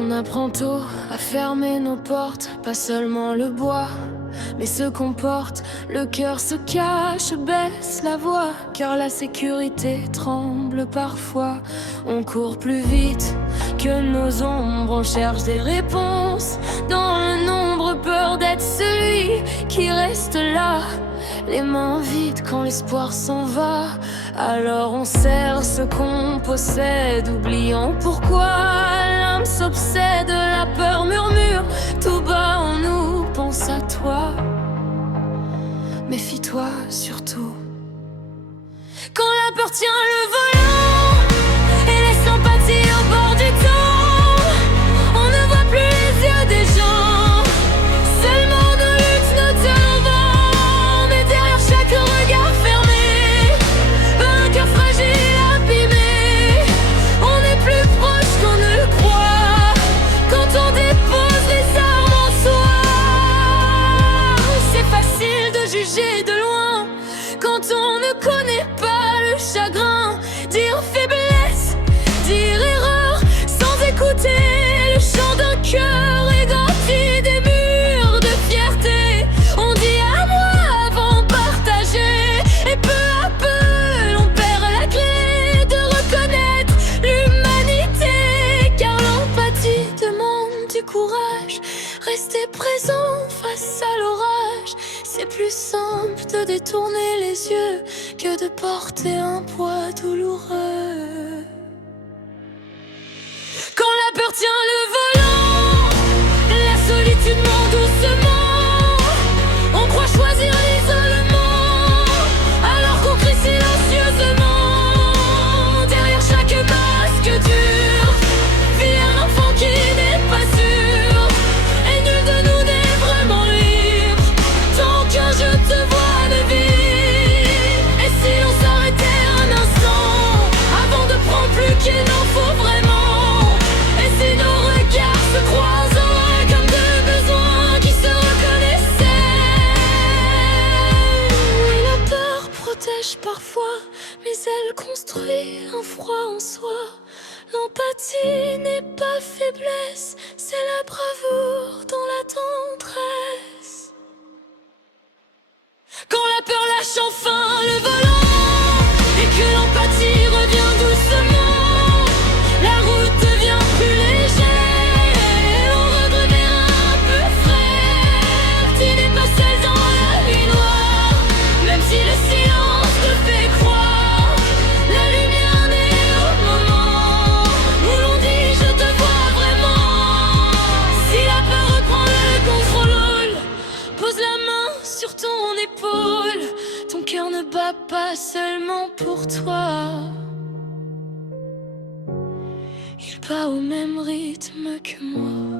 On apprend tôt à fermer nos portes, pas seulement le bois, mais ce qu'on porte. Le cœur se cache, baisse la voix, car la sécurité tremble parfois. On court plus vite que nos ombres, on cherche des réponses dans le nombre, peur d'être celui qui reste là, les mains vides quand l'espoir s'en va. Alors on serre ce qu'on possède, oubliant pourquoi l'âme s'obsède. La peur murmure tout bas en nous, pense à toi, méfie-toi surtout. Quand la peur tient le volant et laisse l'empathie au bord du temps, on ne voit plus les yeux des gens, seulement nos luttes, nos talents vent. Mais derrière chaque regard fermé, un cœur fragile, abîmé, on est plus proche qu'on ne le croit quand on dépose les armes en soi. C'est facile de juger de loin quand on ne connaît pas le chagrin. Dire faiblesse, dire erreur, sans écouter le chant d'un cœur égorgé des murs de fierté. On dit à moi avant de partager, et peu à peu l'on perd la clé de reconnaître l'humanité. Car l'empathie demande du courage, rester présent face à l'orage. C'est plus simple de détourner les yeux que de porter un poids douloureux. Quand la peur tient le volant, la solitude ment doucement, on croit choisir l'isolement, alors qu'on crie silencieusement. Derrière chaque masque dur vit un enfant qui n'est pas sûr, et nul de nous n'est vraiment libre tant que je te vois de vie. Et si l'on s'arrêtait un instant avant de prendre plus qu'il n'en faut vraiment, et si nos regards se croisent comme deux besoins qui se reconnaissaient. Oui, la peur protège parfois, mais elle construit un froid en soi. L'empathie n'est pas faiblesse, c'est la bravoure dans la tendresse. Quand la peur lâche enfin le volant et que l'empathie revient doucement, la route devient plus légère, on redevient un peu frère. Tu n'es pas seul dans la nuit noire, même si le silence te fait croire. La lumière naît au moment où l'on dit je te vois vraiment. Si la peur reprend le contrôle, pose la main sur ton épaule. Ton cœur ne bat pas seulement pour toi, il bat au même rythme que moi.